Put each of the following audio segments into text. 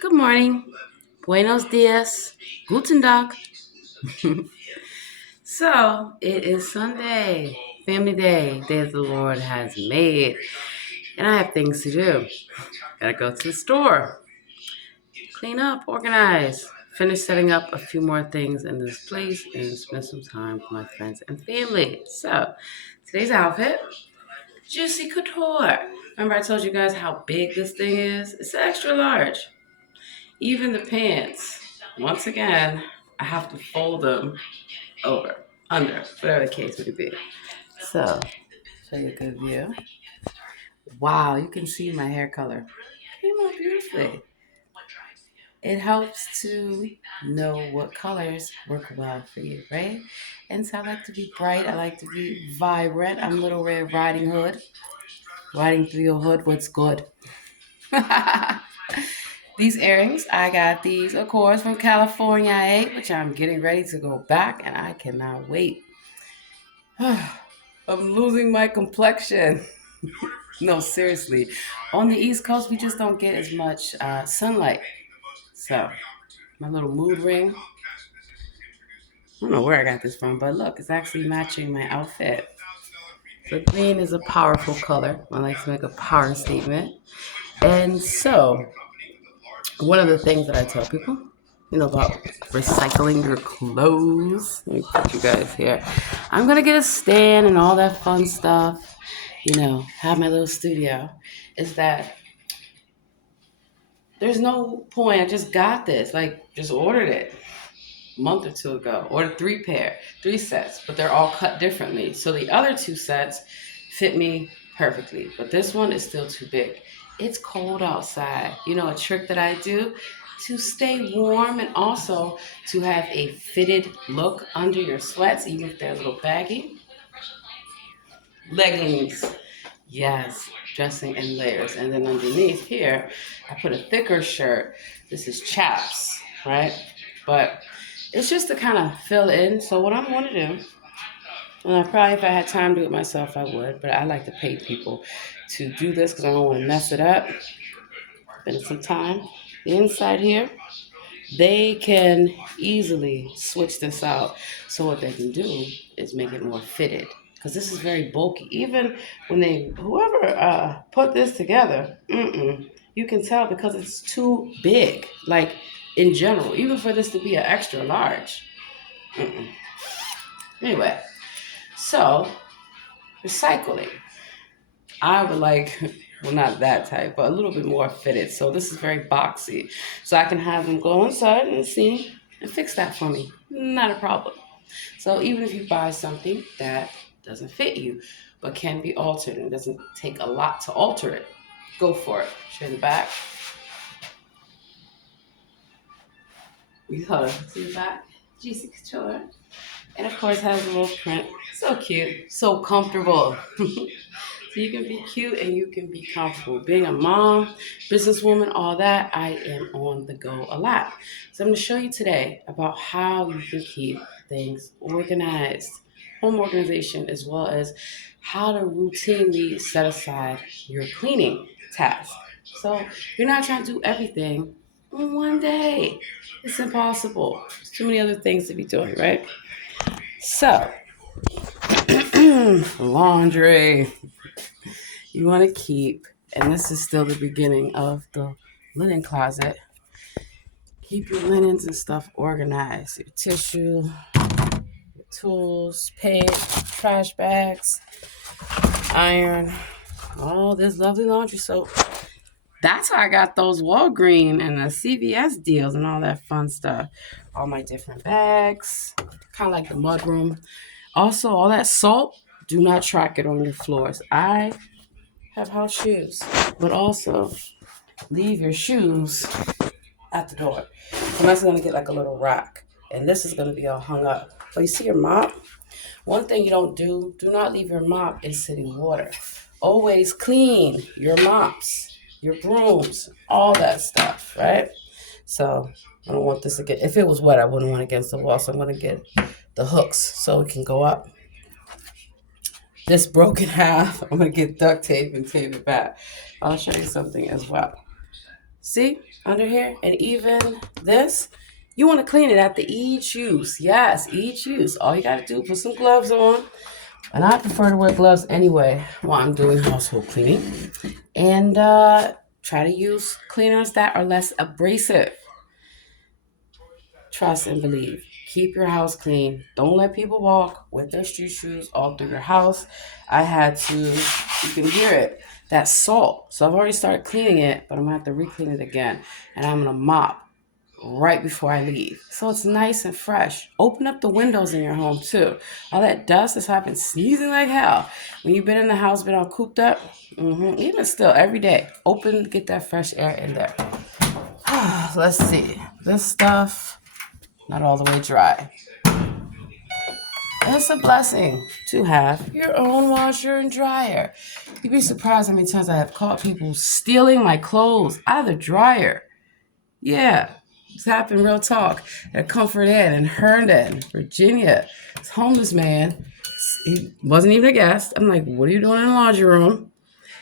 Good morning. Buenos dias. Guten Tag. So, it is Sunday, family day, day that the Lord has made. And I have things to do. Gotta go to the store, clean up, organize, finish setting up a few more things in this place, and spend some time with my friends and family. So, today's outfit, Juicy Couture. Remember I told you guys how big this thing is? It's extra large. Even the pants. Once again, I have to fold them over, under, whatever the case may be. So, show you a good view. Wow, you can see my hair color. Came out beautifully. It helps to know what colors work well for you, right? And so I like to be bright. I like to be vibrant. I'm Little Red Riding Hood. Riding through your hood, what's good? These earrings, I got these, of course, from California, which I'm getting ready to go back, and I cannot wait. I'm losing my complexion. No, seriously. On the East Coast, we just don't get as much sunlight. So, my little mood ring, I don't know where I got this from, but look, it's actually matching my outfit. So, green is a powerful color. I like to make a power statement. And so, one of the things that I tell people, about recycling your clothes. Let me put you guys here. I'm gonna get a stand and all that fun stuff. Have my little studio. Is that there's no point. I just got this. Like, just ordered it a month or two ago. Ordered three sets, but they're all cut differently. So the other two sets fit me perfectly, but this one is still too big. It's cold outside. A trick that I do to stay warm and also to have a fitted look under your sweats, even if they're a little baggy. Leggings. Yes, dressing in layers. And then underneath here, I put a thicker shirt. This is chaps, right? But it's just to kind of fill in. So what I'm going to do, and I probably, if I had time to do it myself, I would. But I like to pay people to do this because I don't want to mess it up. Spend some time. The inside here, they can easily switch this out. So what they can do is make it more fitted because this is very bulky. Even when whoever put this together, you can tell because it's too big. Like in general, even for this to be an extra large. Mm-mm. Anyway, so recycling. I would like, well, not that type, but a little bit more fitted. So this is very boxy. So I can have them go inside and see and fix that for me. Not a problem. So even if you buy something that doesn't fit you, but can be altered and doesn't take a lot to alter it, go for it. Show the back. You see the back? Juicy Couture. And of course has a little print. So cute. So comfortable. So you can be cute and you can be comfortable. Being a mom, businesswoman, all that, I am on the go a lot. So I'm going to show you today about how you can keep things organized, home organization, as well as how to routinely set aside your cleaning task. So you're not trying to do everything in one day. It's impossible. There's too many other things to be doing, right? So, laundry. You want to keep, and this is still the beginning of the linen closet, keep your linens and stuff organized. Your tissue, your tools, paint, trash bags, iron, all this lovely laundry soap. That's how I got those Walgreens and the CVS deals and all that fun stuff. All my different bags, kind of like the mudroom. Also, all that salt, do not track it on your floors. I have house shoes, but also leave your shoes at the door. I'm also gonna get like a little rack, and this is gonna be all hung up. So you see your mop? One thing you don't do not leave your mop in sitting water. Always clean your mops, your brooms, all that stuff, right? So I don't want this to get, if it was wet, I wouldn't want it against the wall. So I'm gonna get the hooks so it can go up. This broken half, I'm gonna get duct tape and tape it back. I'll show you something as well. See, under here, and even this, you want to clean it after each use. Yes, each use. All you got to do, put some gloves on. And I prefer to wear gloves anyway while I'm doing household cleaning. And try to use cleaners that are less abrasive. Trust and believe. Keep your house clean. Don't let people walk with their street shoes all through your house. I had to, you can hear it, that salt. So I've already started cleaning it, but I'm going to have to re-clean it again. And I'm going to mop right before I leave. So it's nice and fresh. Open up the windows in your home too. All that dust has happened sneezing like hell. When you've been in the house, been all cooped up, even still, every day, open, get that fresh air in there. Let's see. This stuff, not all the way dry. And it's a blessing to have your own washer and dryer. You'd be surprised how many times I have caught people stealing my clothes out of the dryer. Yeah, it's happened, real talk, at Comfort Inn in Herndon, Virginia. This homeless man, he wasn't even a guest. I'm like, what are you doing in the laundry room?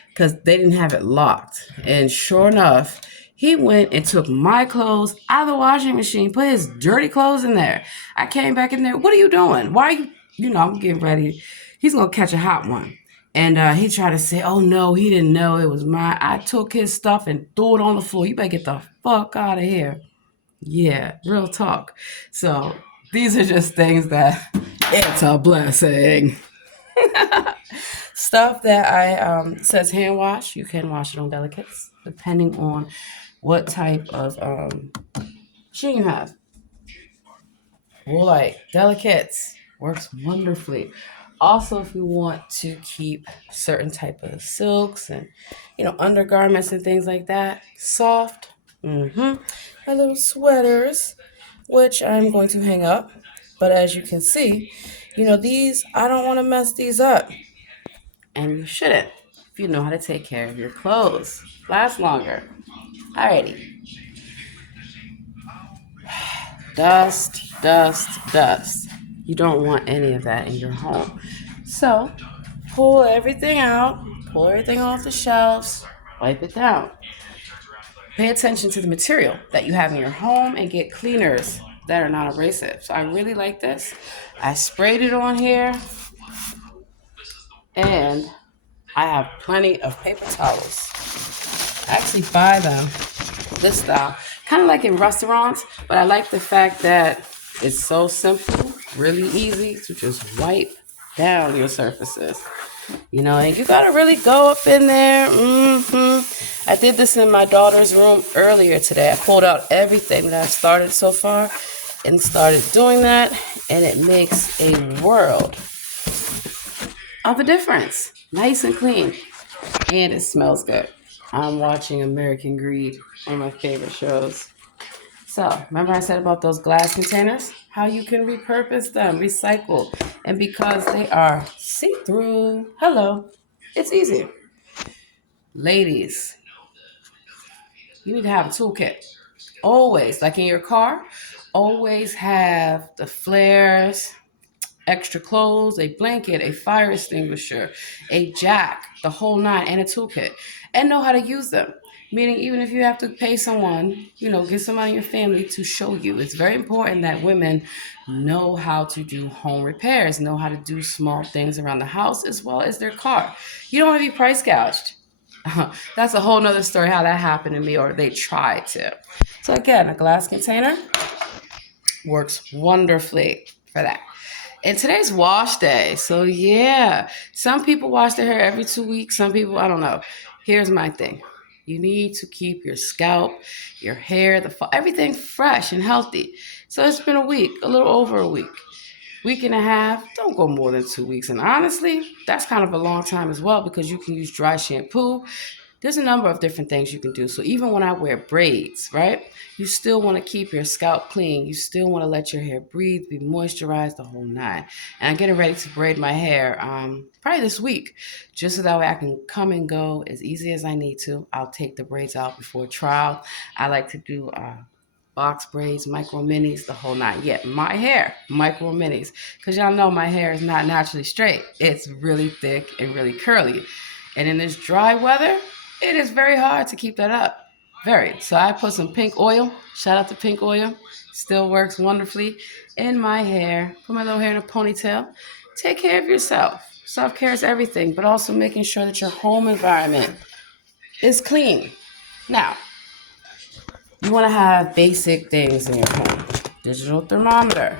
Because they didn't have it locked. And sure enough, he went and took my clothes out of the washing machine, put his dirty clothes in there. I came back in there. What are you doing? Why are you, I'm getting ready. He's going to catch a hot one. And he tried to say, oh, no, he didn't know it was mine. I took his stuff and threw it on the floor. You better get the fuck out of here. Yeah, real talk. So these are just things that it's a blessing. Stuff that I says hand wash. You can wash it on delicates, depending on what type of machine you have. Woolite delicates works wonderfully. Also, if you want to keep certain type of silks and undergarments and things like that soft, my little sweaters, which I'm going to hang up. But as you can see, these, I don't want to mess these up. And you shouldn't if you know how to take care of your clothes. Last longer. Alrighty. Dust, dust, dust. You don't want any of that in your home. So pull everything out, pull everything off the shelves, wipe it down. Pay attention to the material that you have in your home and get cleaners that are not abrasive. So I really like this. I sprayed it on here and I have plenty of paper towels. I actually buy them this style, kind of like in restaurants, but I like the fact that it's so simple, really easy to just wipe down your surfaces. And you gotta really go up in there. I did this in my daughter's room earlier today. I pulled out everything that I've started so far and started doing that, and it makes a world of a difference. Nice and clean, and it smells good. I'm watching American Greed, one of my favorite shows. So, remember I said about those glass containers? How you can repurpose them, recycle. And because they are see-through, hello, it's easy. Ladies, you need to have a toolkit. Always, like in your car, always have the flares, extra clothes, a blanket, a fire extinguisher, a jack, the whole nine, and a toolkit. And know how to use them. Meaning, even if you have to pay someone, get somebody in your family to show you. It's very important that women know how to do home repairs, know how to do small things around the house as well as their car. You don't want to be price gouged. That's a whole nother story how that happened to me, or they tried to. So again, a glass container works wonderfully for that. And today's wash day. So yeah, some people wash their hair every 2 weeks. Some people, I don't know. Here's my thing. You need to keep your scalp, your hair, everything fresh and healthy. So it's been a week, a little over a week and a half. Don't go more than 2 weeks. And honestly, that's kind of a long time as well, because you can use dry shampoo. There's a number of different things you can do. So even when I wear braids, right, you still want to keep your scalp clean. You still want to let your hair breathe, be moisturized, the whole nine. And I'm getting ready to braid my hair probably this week, just so that way I can come and go as easy as I need to. I'll take the braids out before trial. I like to do box braids, micro minis, the whole nine. Yeah, my hair, micro minis. Because y'all know my hair is not naturally straight. It's really thick and really curly. And in this dry weather, it is very hard to keep that up. Very. So I put some pink oil. Shout out to pink oil. Still works wonderfully in my hair. Put my little hair in a ponytail. Take care of yourself. Self care is everything, but also making sure that your home environment is clean. Now, you want to have basic things in your home. Digital thermometer.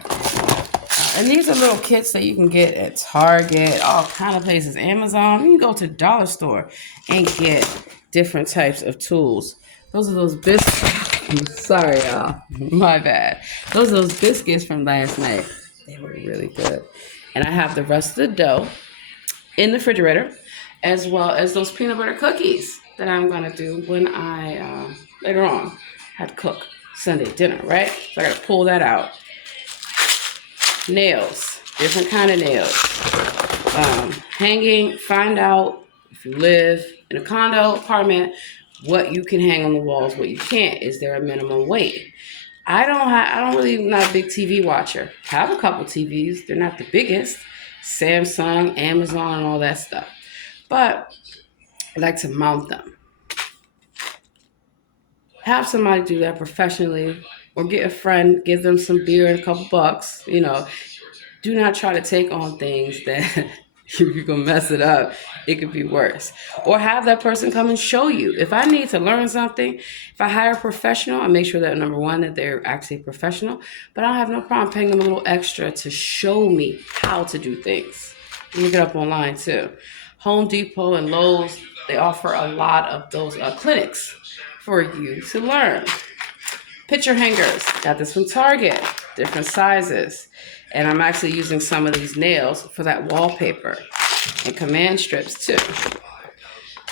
And these are little kits that you can get at Target, all kind of places, Amazon. You can go to dollar store and get different types of tools. Those are those biscuits. Sorry, y'all. My bad. Those are those biscuits from last night. They were really good. And I have the rest of the dough in the refrigerator, as well as those peanut butter cookies that I'm gonna do when I later on had to cook Sunday dinner, right? So I gotta pull that out. Nails, different kind of nails. Hanging, find out if you live in a condo, apartment, what you can hang on the walls, what you can't. Is there a minimum weight? I don't really, not a big TV watcher. Have a couple TVs. They're not the biggest. Samsung, Amazon, and all that stuff. But I like to mount them. Have somebody do that professionally, or get a friend, give them some beer and a couple bucks. Do not try to take on things that you're going to mess it up. It could be worse. Or have that person come and show you. If I need to learn something, if I hire a professional, I make sure that, number one, that they're actually professional. But I don't have no problem paying them a little extra to show me how to do things. Look it up online too. Home Depot and Lowe's, they offer a lot of those clinics for you to learn. Picture hangers. Got this from Target. Different sizes. And I'm actually using some of these nails for that wallpaper. And command strips too.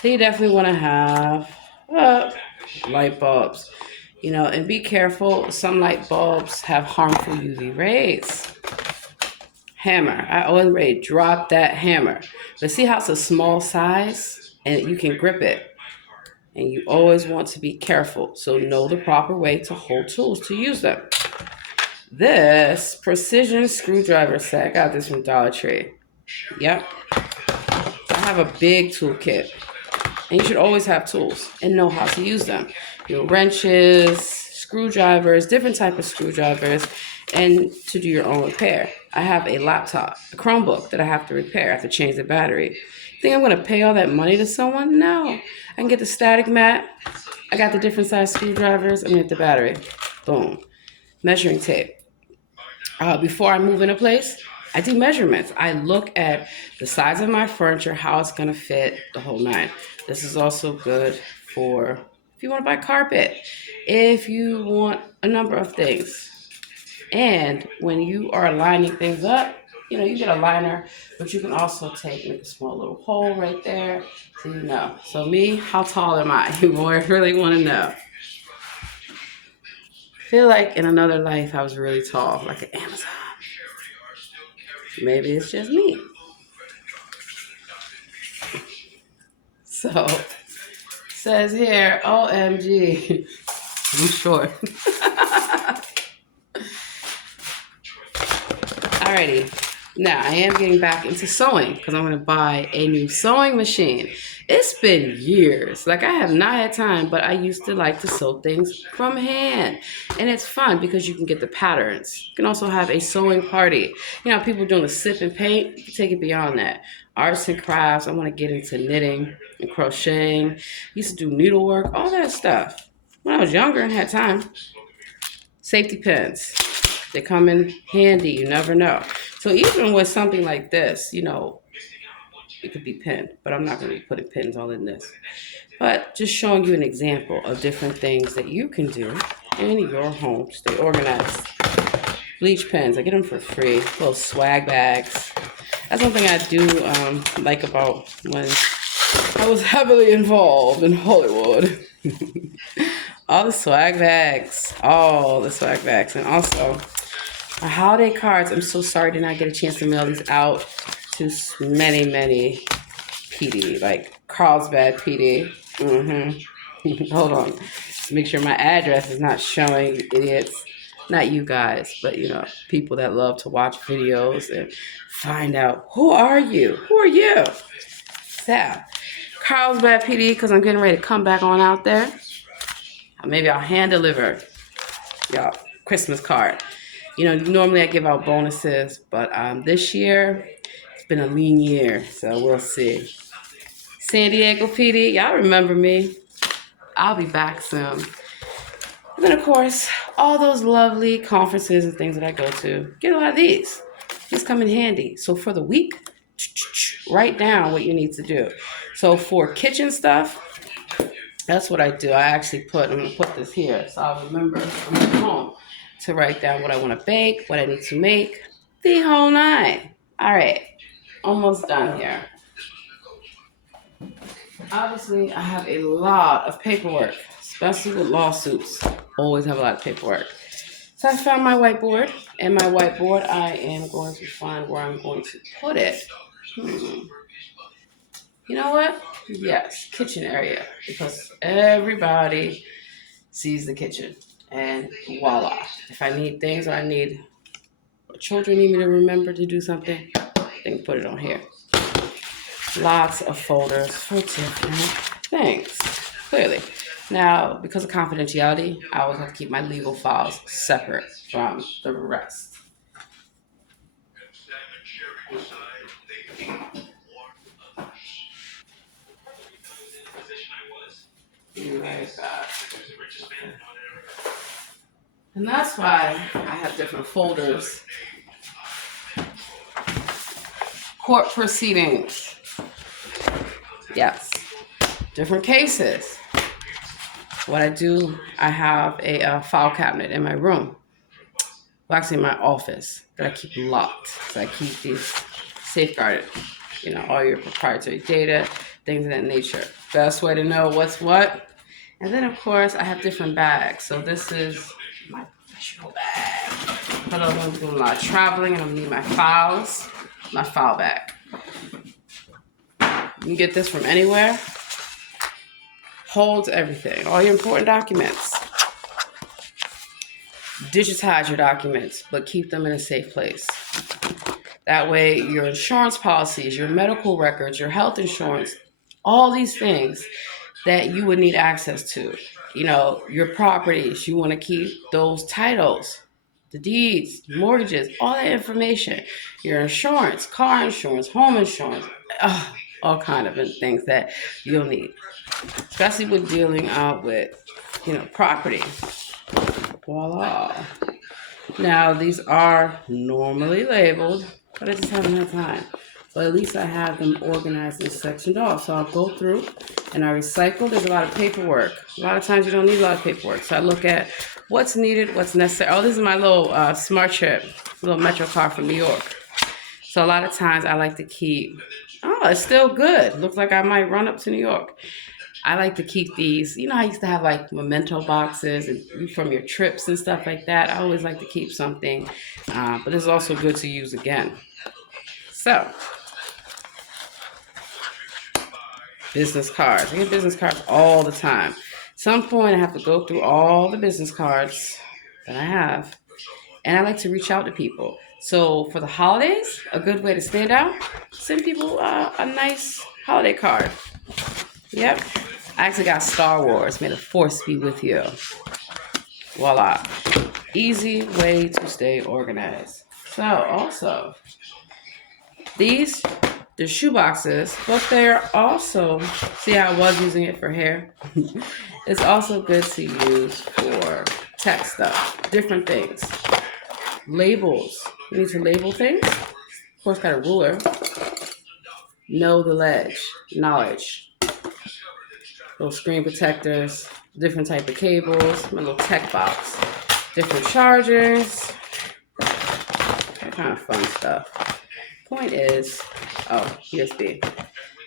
So you definitely want to have light bulbs. And be careful. Some light bulbs have harmful UV rays. Hammer. I already dropped that hammer. But see how it's a small size? And you can grip it. And you always want to be careful. So know the proper way to hold tools to use them. This precision screwdriver set, I got this from Dollar Tree. Yep. I have a big toolkit. And you should always have tools and know how to use them. Wrenches, screwdrivers, different type of screwdrivers, and to do your own repair. I have a laptop, a Chromebook that I have to repair. I have to change the battery. Think I'm going to pay all that money to someone? No. I can get the static mat. I got the different size screwdrivers. I'm going to get the battery. Boom. Measuring tape. Before I move in a place, I do measurements. I look at the size of my furniture, how it's going to fit, the whole nine. This is also good for if you want to buy carpet, if you want a number of things. And when you are lining things up, you get a liner, but you can also make a small little hole right there so So me, how tall am I? You really want to know. I feel like in another life I was really tall, like an Amazon. Maybe it's just me. So, says here, OMG, I'm short. Alrighty. Now, I am getting back into sewing because I'm going to buy a new sewing machine. It's been years. I have not had time, but I used to like to sew things from hand. And it's fun because you can get the patterns. You can also have a sewing party. People doing the sip and paint. You can take it beyond that. Arts and crafts. I want to get into knitting and crocheting. Used to do needlework, all that stuff. When I was younger and had time. Safety pins. They come in handy. You never know. So even with something like this, it could be pinned, but I'm not going to be putting pins all in this. But just showing you an example of different things that you can do in your home. Stay organized. Bleach pens, I get them for free. Little swag bags. That's one thing I do like about when I was heavily involved in Hollywood. All the swag bags. And also, my holiday cards. I'm so sorry did not get a chance to mail these out to many, many PD, like Carlsbad PD. Hold on. Make sure my address is not showing, you idiots. Not you guys, but people that love to watch videos and find out, who are you? Who are you? So, Carlsbad PD, because I'm getting ready to come back on out there. Maybe I'll hand deliver y'all Christmas card. You know, normally I give out bonuses, but this year it's been a lean year, so we'll see. San Diego PD, y'all remember me. I'll be back soon. And then, of course, all those lovely conferences and things that I go to, get a lot of these. These come in handy. So for the week, write down what you need to do. So for kitchen stuff, that's what I do. I'm going to put this here so I'll remember when I'm home to write down what I want to bake, what I need to make, the whole nine. All right, almost done here. Obviously, I have a lot of paperwork, especially with lawsuits. Always have a lot of paperwork. So I found my whiteboard, and my whiteboard, I am going to find where I'm going to put it. You know what? Yes, kitchen area, because everybody sees the kitchen. And voila. If I need things or children need me to remember to do something, then put it on here. Lots of folders for different things, clearly. Now, because of confidentiality, I always have to keep my legal files separate from the rest. Like that. And that's why I have different folders. Court proceedings. Yes. Different cases. What I do, I have a file cabinet in my room. Well, actually in my office that I keep locked. So I keep these safeguarded. You know, all your proprietary data, things of that nature. Best way to know what's what. And then, of course, I have different bags. So this is my professional bag. But I'm going to be doing a lot of traveling and I'm going to need my files. My file bag. You can get this from anywhere. Holds everything. All your important documents. Digitize your documents, but keep them in a safe place. That way, your insurance policies, your medical records, your health insurance, all these things that you would need access to. You know, your properties, you want to keep those titles, the deeds, mortgages, all that information. Your insurance, car insurance, home insurance, all kind of things that you'll need. Especially with dealing with, property. Voila. Now, these are normally labeled, but I just haven't had time. But at least I have them organized and sectioned off. So I'll go through and I recycle. There's a lot of paperwork. A lot of times you don't need a lot of paperwork. So I look at what's needed, what's necessary. Oh, this is my little Smart Trip, little Metro card from New York. So a lot of times I like to keep, it's still good. Looks like I might run up to New York. I like to keep these, I used to have like memento boxes and from your trips and stuff like that. I always like to keep something, but it's also good to use again. So, business cards. I get business cards all the time. At some point, I have to go through all the business cards that I have, and I like to reach out to people. So for the holidays, a good way to stand out, send people a nice holiday card. Yep. I actually got Star Wars. May the Force be with you. Voila. Easy way to stay organized. So also, the shoe boxes, but they're also, see how I was using it for hair? It's also good to use for tech stuff, different things. Labels. You need to label things. Of course, got a ruler. Know the ledge. Knowledge. Little screen protectors, different type of cables, my little tech box, different chargers, that kind of fun stuff. Point is, USB.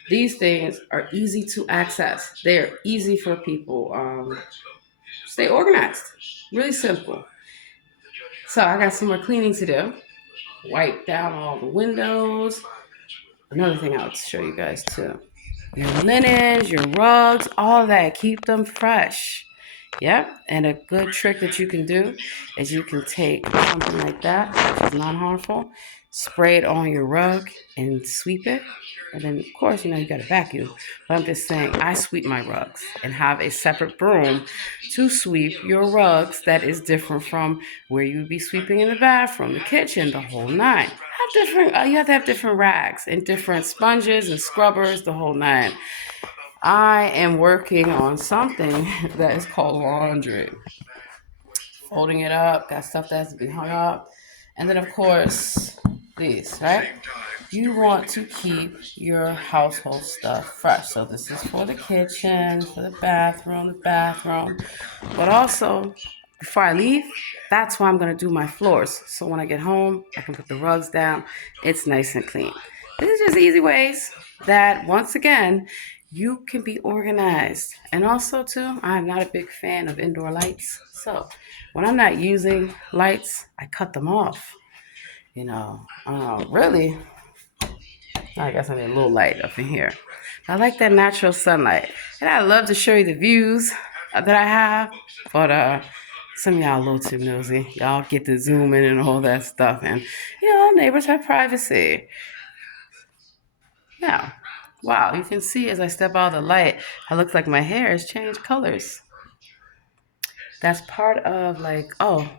These things are easy to access. They're easy for people. Stay organized. Really simple. So I got some more cleaning to do. Wipe down all the windows. Another thing I'll show you guys too. Your linens, your rugs, all of that. Keep them fresh. Yep. And a good trick that you can do is you can take something like that, which is non-harmful, spray it on your rug and sweep it. And then, of course, you got to vacuum. But I'm just saying, I sweep my rugs and have a separate broom to sweep your rugs that is different from where you would be sweeping in the bathroom, the kitchen, the whole nine. You have to have different rags and different sponges and scrubbers, the whole nine. I am working on something that is called laundry. Folding it up, got stuff that has to be hung up. And then, of course, these, right? You want to keep your household stuff fresh. So this is for the kitchen, for the bathroom. But also, before I leave, that's why I'm going to do my floors. So when I get home, I can put the rugs down. It's nice and clean. These are just easy ways that, once again, you can be organized. And also, too, I'm not a big fan of indoor lights. So when I'm not using lights, I cut them off. Really, I guess I need a little light up in here. I like that natural sunlight. And I love to show you the views that I have. But some of y'all a little too nosy. Y'all get to zoom in and all that stuff. And, neighbors have privacy. Now, wow, you can see as I step out of the light, it looks like my hair has changed colors. That's part of let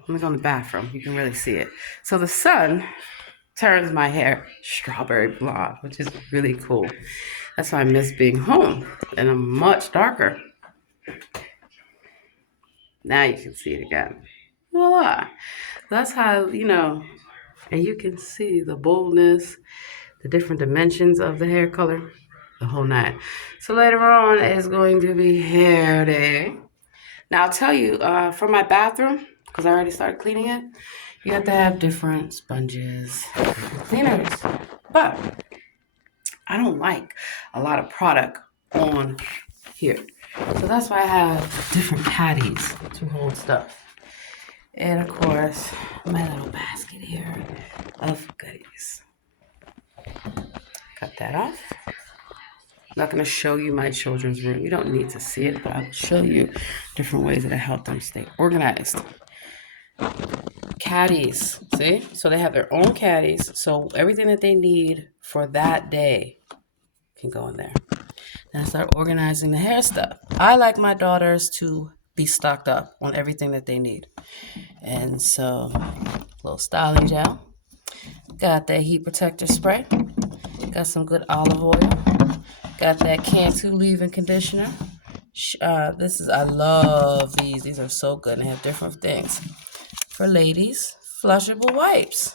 me go in the bathroom. You can really see it. So the sun turns my hair strawberry blonde, which is really cool. That's why I miss being home. And I'm much darker. Now you can see it again. Voila. That's how, and you can see the boldness, the different dimensions of the hair color, the whole nine. So later on is going to be hair day. Now I'll tell you, for my bathroom, because I already started cleaning it, you have to have different sponges, different cleaners. But I don't like a lot of product on here. So that's why I have different caddies to hold stuff. And of course, my little basket here of goodies. Cut that off. I'm not going to show you my children's room. You don't need to see it, but I'll show you different ways that I help them stay organized. Caddies, see? So they have their own caddies. So everything that they need for that day can go in there. Then I start organizing the hair stuff. I like my daughters to be stocked up on everything that they need. And so, little styling gel. Got that heat protector spray. Got some good olive oil. Got that Cantu leave-in conditioner. I love these. These are so good. They have different things. For ladies, flushable wipes.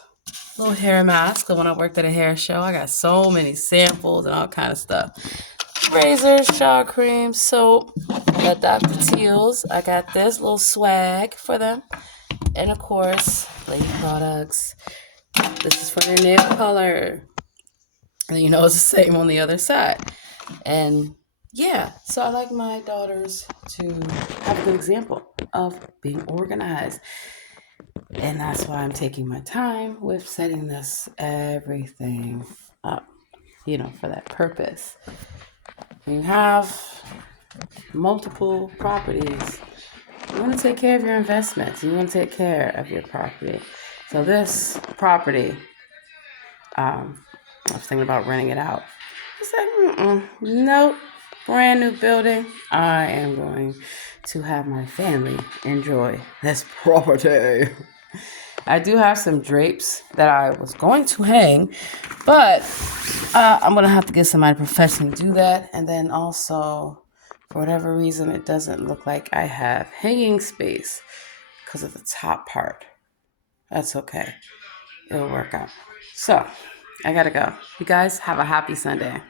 Little hair mask. When I worked at a hair show, I got so many samples and all kind of stuff. Razors, shower cream, soap. Got Dr. Teal's. I got this little swag for them. And of course, lady products. This is for their nail color. And it's the same on the other side. And yeah, so I like my daughters to have a good example of being organized. And that's why I'm taking my time with setting everything up, for that purpose. When you have multiple properties, you want to take care of your investments. You want to take care of your property. So this property, I was thinking about renting it out. I said, nope, brand new building. I am going to have my family enjoy this property. I do have some drapes that I was going to hang, but I'm going to have to get somebody professionally to do that. And then also, for whatever reason, it doesn't look like I have hanging space because of the top part. That's okay. It'll work out. So, I got to go. You guys have a happy Sunday.